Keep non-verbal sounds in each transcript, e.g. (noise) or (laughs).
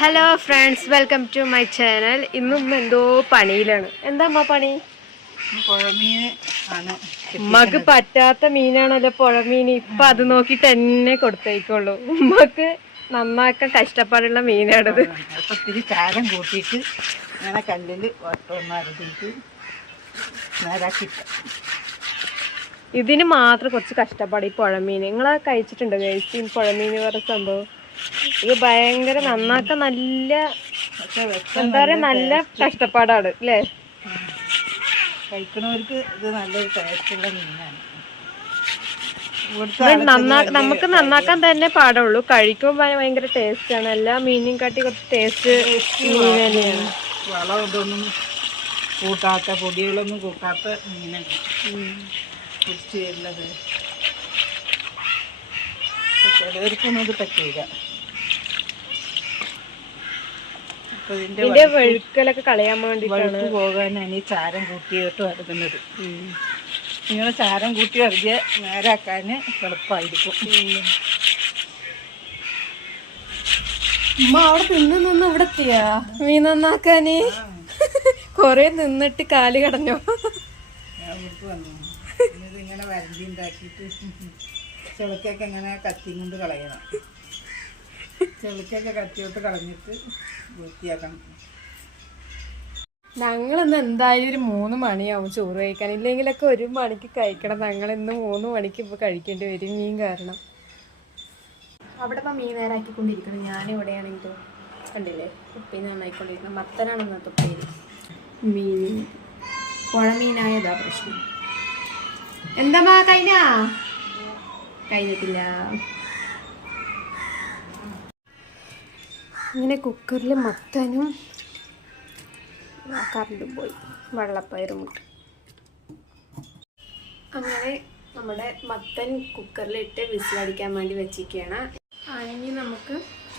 Hello friends welcome to my channel ഇന്നും എന്തോ പണിയിലാണ്. എന്താ അമ്മ പണി? ഉമ്മക്ക് പറ്റാത്ത മീനാണല്ലോ പുഴമീൻ ഇപ്പൊ അത് നോക്കി തന്നെ കൊടുത്തേക്കുള്ളൂ. ഉമ്മക്ക് നന്നാക്കാൻ കഷ്ടപ്പാടുള്ള മീനാണത്. ചാരം കൂട്ടിയിട്ട് കല്ലിൽ നേരാക്കിട്ട് ഇതിന് മാത്രം കുറച്ച് കഷ്ടപ്പാട് ഈ പുഴമീൻ നിങ്ങളെ കഴിച്ചിട്ടുണ്ടോ? കഴിച്ച് പുഴമീൻ പറഞ്ഞ സംഭവം? ഇത് ഭയങ്കര നന്നാക്ക നല്ല എന്താ പറയാ നല്ല കഷ്ടപ്പാടാണ് അല്ലേ? കഴിക്കണവർക്ക് ഇത് നല്ലൊരു ടേസ്റ്റുള്ള മീനാണ്. നമുക്ക് നന്നാക്കാൻ തന്നെ പാടുള്ളൂ. കഴിക്കുമ്പോൾ ഭയങ്കര ടേസ്റ്റ് ആണ്. എല്ലാ മീനും കാട്ടി കുറച്ച് ടേസ്റ്റ് മീൻ തന്നെയാണ്. വളം ഇതൊന്നും കൂട്ടാത്ത പൊടികളൊന്നും കൂട്ടാത്ത മീനാണ്. കുടിച്ച് വരുന്നത് ചിലവർക്കൊന്നും ഇത് പറ്റില്ല ഇതിന്റെ വഴുക്കലൊക്കെ കളയാൻ വേണ്ടിയിട്ടാണ് വഴുക്ക് പോകാനാണ് ഈ ചാരം കൂട്ടിയിട്ട് വരുന്നത് ഇങ്ങനെ ചാരം കൂട്ടി വരതിയ നേരാക്കാൻ എളുപ്പമായിരിക്കും ഉമ്മ അവിടെ നിന്ന് നിന്ന് ഇവിടെ എത്തിയാ മീൻ നന്നാക്കാന്? കൊറേ നിന്നിട്ട് കാൽ കടഞ്ഞോ. ഇങ്ങനെ വരണ്ടി ഉണ്ടാക്കിയിട്ട് ചെളുക്കൊക്കെ ഇങ്ങനെ കത്തി കൊണ്ട് കളയണം. ചെളുക്കൊക്കെ കട്ടിയോട്ട് കളഞ്ഞിട്ട് വൃത്തിയാക്കണം. ഞങ്ങളിന്ന് എന്തായാലും ഒരു മൂന്ന് മണിയാവും ചോറ് കഴിക്കാൻ. ഇല്ലെങ്കിലൊക്കെ ഒരു മണിക്ക് കഴിക്കണം. ഞങ്ങൾ ഇന്ന് മൂന്ന് മണിക്ക് ഇപ്പൊ കഴിക്കേണ്ടി വരും മീൻ കാരണം. അവിടെ ഇപ്പം മീൻ നേരാക്കിക്കൊണ്ടിരിക്കണം ഞാനിവിടെയാണെങ്കിലും കണ്ടില്ലേ? ഉപ്പി നന്നായിക്കൊണ്ടിരിക്കണം മത്തനാണ് ഇന്നത്തെ പേര് മീൻ. പുഴമീനായതാ പ്രശ്നം. എന്താ കഴിഞ്ഞ കഴിഞ്ഞിട്ടില്ല ഇങ്ങനെ കുക്കറിൽ മത്തനും കറണ്ടും പോയി. വെള്ളപ്പയറും മുട്ട അങ്ങനെ നമ്മുടെ മത്തൻ കുക്കറിലിട്ട് വിസിലടിക്കാൻ വേണ്ടി വെച്ചിരിക്കുകയാണ്. അതിന് നമുക്ക്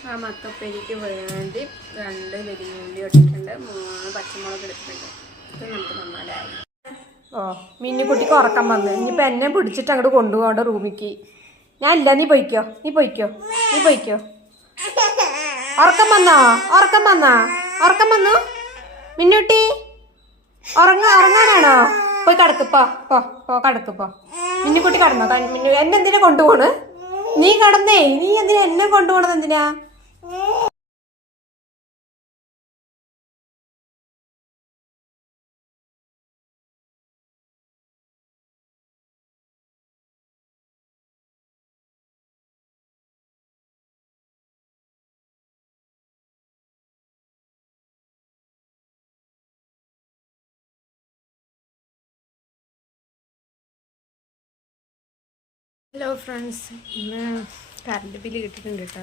ആ മത്തപ്പേരിക്ക് വേണ്ടി രണ്ട് വെല്ലുള്ളി ഇട്ടിട്ടുണ്ട്. മൂന്ന് പച്ചമുളക് എടുത്തിട്ടുണ്ട് ഇത് നമുക്ക് നന്നായി. ഓ മിന്നി മിന്നിക്കുട്ടിക്ക് ഉറക്കം വന്ന്. ഇനിയിപ്പോൾ എന്നെ പിടിച്ചിട്ട് അങ്ങോട്ട് കൊണ്ടുപോകണ്ട റൂമിക്ക്. ഞാൻ ഇല്ല നീ പൊയ്ക്കോ നീ പൊയ്ക്കോ നീ പൊയ്ക്കോ. ഉറക്കം വന്നോ? ഉറക്കം വന്നോ? ഉറക്കം വന്നു? മിന്നുട്ടി ഉറങ്ങ ഉറങ്ങാനാണോ? പോയി കിടക്ക് പോ പോ പോ കിടക്ക് പോ. മിന്നുക്കുട്ടി കടന്നോ? മിന്നു എന്നെ എന്തിനാ കൊണ്ടുപോണ്? നീ കടന്നേ നീ എന്തിനാ എന്നെ കൊണ്ടുപോണത് എന്തിനാ? ഹലോ ഫ്രണ്ട്സ് ഇന്ന് കറണ്ട് ബില്ല് കിട്ടിയിട്ടുണ്ട് കേട്ടോ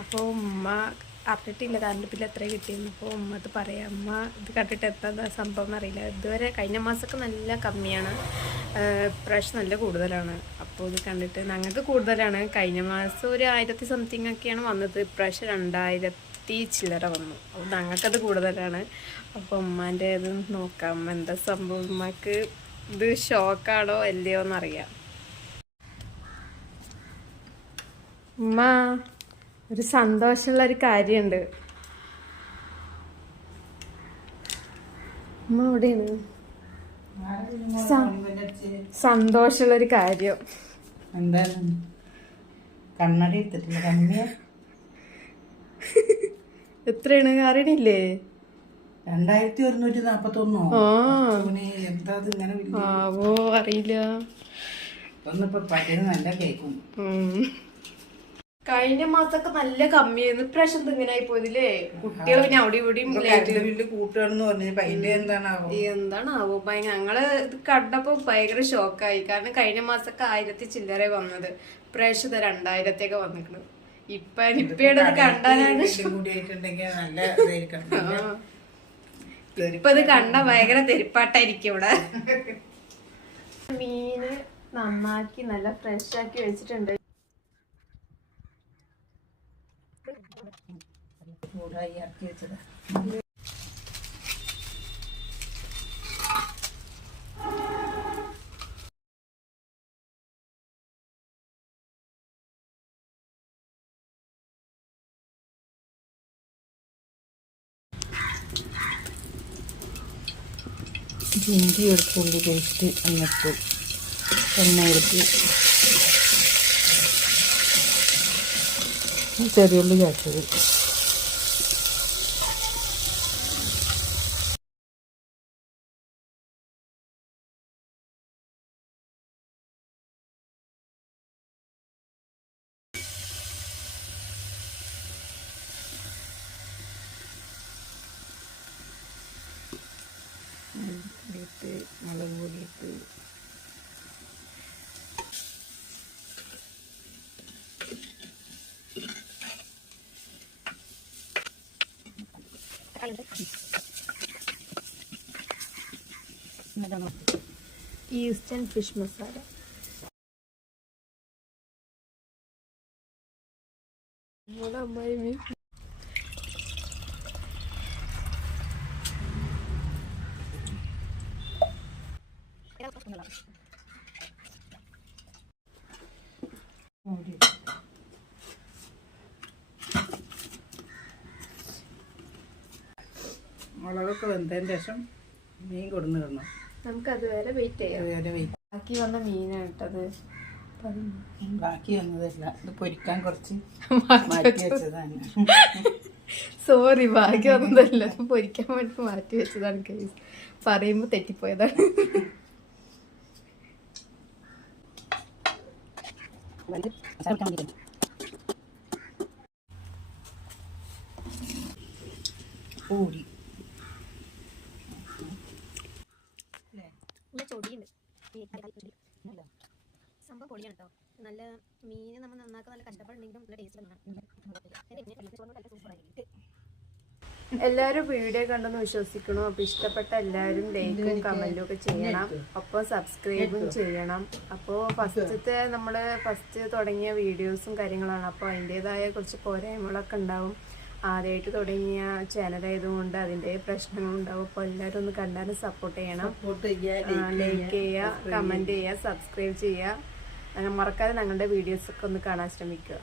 അപ്പോൾ ഉമ്മ അറിഞ്ഞിട്ടില്ല കറണ്ട് ബില്ല് എത്ര കിട്ടിയെന്ന്. അപ്പോൾ ഉമ്മ അത് പറയാം. ഉമ്മ ഇത് കണ്ടിട്ട് എന്താ സംഭവം അറിയില്ല ഇതുവരെ കഴിഞ്ഞ മാസമൊക്കെ നല്ല കമ്മിയാണ്. ഇപ്രാവശ്യം നല്ല കൂടുതലാണ്. അപ്പോൾ ഇത് കണ്ടിട്ട് ഞങ്ങൾക്ക് കൂടുതലാണ്. കഴിഞ്ഞ മാസം ഒരു ആയിരത്തി സംതിങ് ഒക്കെയാണ് വന്നത്. ഇപ്രാവശ്യം രണ്ടായിരത്തി ചില്ലറ വന്നു. അപ്പോൾ ഞങ്ങൾക്കത് കൂടുതലാണ്. അപ്പോൾ ഉമ്മാന്റെ ഇത് നോക്കാം. എന്താ സംഭവം? ഉമ്മക്ക് ഇത് ഷോക്കാണോ അല്ലയോ എന്നറിയാം. ഉമ്മ ഒരു സന്തോഷമുള്ള ഒരു കാര്യമുണ്ട്. ഉമ്മ എവിടെയാണ്? സന്തോഷമുള്ള ഒരു കാര്യം. എന്താണ് കണ്ണട എടുത്തിട്ടില്ല. കമ്മിയ? എത്രയാണ്? അറിയണില്ലേ? രണ്ടായിരത്തി ഒരുന്നൂറ്റി അവന് എന്താ ഇങ്ങനെ ആവോ അറിയില്ല. ഒന്നിപ്പോ പറ്റിയത് നല്ല കേക്കും. കഴിഞ്ഞ മാസമൊക്കെ നല്ല കമ്മിയായിരുന്നു. ഇപ്രാവശ്യം ആയി പോയതില്ലേ കുട്ടികൾ പിന്നെ അവിടെ ഇവിടെയും കൂട്ടുകയാണെന്ന് പറഞ്ഞു അതിന്റെ എന്താണാവോ? എന്താണാവോ? ഞങ്ങൾ ഇത് കണ്ടപ്പോ ഭയങ്കര ഷോക്കായി കാരണം കഴിഞ്ഞ മാസമൊക്കെ ആയിരത്തി ചില്ലറ വന്നത്. ഇപ്രാവശ്യം ഇത് രണ്ടായിരത്തേക്ക് വന്നിക്കണ്. ഇപ്പൊ ഇപ്പയുടെ ഇത് കണ്ടാലാണ് ഇപ്പൊ ഇത് കണ്ട ഭയങ്കര തെരിപ്പാട്ടായിരിക്കും ഇവിടെ. (laughs) മീന് നന്നാക്കി നല്ല ഫ്രഷ് ആക്കി വെച്ചിട്ടുണ്ട്. ചൂടായി ഇറക്കി വെച്ചത്. ഇഞ്ചി എടുത്തുള്ളി പേസ്റ്റ് എന്നിട്ട് എണ്ണയിലേക്ക് ചെറിയുള്ളി ചാച്ചത് മുളക് പൊടി ഈസ്റ്റേൺ ഫിഷ് മസാല നമ്മുടെ അമ്മായി മുളകൊക്കെ വെന്തതിന് ശേഷം മീൻ കൊടുന്ന് കിടന്നു നമുക്ക് അതുവരെ വെയിറ്റ് ചെയ്യാം. അതുവരെ വെയിറ്റ് ബാക്കി വന്ന മീനാണ് കേട്ടത് ബാക്കി വന്നതല്ല ഇത് പൊരിക്കാൻ കുറച്ച് മാറ്റി വെച്ചതാണ്. സോറി ബാക്കി വന്നതല്ല. പൊരിക്കാൻ വേണ്ടി മാറ്റി വെച്ചതാണ് കേസ് പറയുമ്പോ തെറ്റിപ്പോയതാണ്. പൂരി ചൊടിയുണ്ട് സംഭവം പൊടിയാണ് നല്ല മീൻ നമ്മൾ നന്നാക്കാൻ നല്ല കഷ്ടപ്പാടുണ്ടെങ്കിലും നല്ല ടേസ്റ്റ് സൂപ്പറായിരിക്കും എല്ലാവരും വീഡിയോ കണ്ടെന്ന് വിശ്വസിക്കണം? അപ്പൊ ഇഷ്ടപ്പെട്ട എല്ലാവരും ലൈക്കും കമന്റും ഒക്കെ ചെയ്യണം. അപ്പോൾ സബ്സ്ക്രൈബും ചെയ്യണം. അപ്പോൾ ഫസ്റ്റത്തെ നമ്മൾ ഫസ്റ്റ് തുടങ്ങിയ വീഡിയോസും കാര്യങ്ങളാണ്. അപ്പോൾ അതിന്റെതായ കുറച്ച് പോരായ്മകളൊക്കെ ഉണ്ടാവും. ആദ്യമായിട്ട് തുടങ്ങിയ ചാനലായതുകൊണ്ട് അതിന്റെ പ്രശ്നങ്ങളുണ്ടാവും അപ്പോൾ എല്ലാവരും ഒന്ന് കണ്ടാലും സപ്പോർട്ട് ചെയ്യണം. ലൈക്ക് ചെയ്യുക കമന്റ് ചെയ്യുക സബ്സ്ക്രൈബ് ചെയ്യുക. മറക്കാതെ ഞങ്ങളുടെ വീഡിയോസൊക്കെ ഒന്ന് കാണാൻ ശ്രമിക്കുക.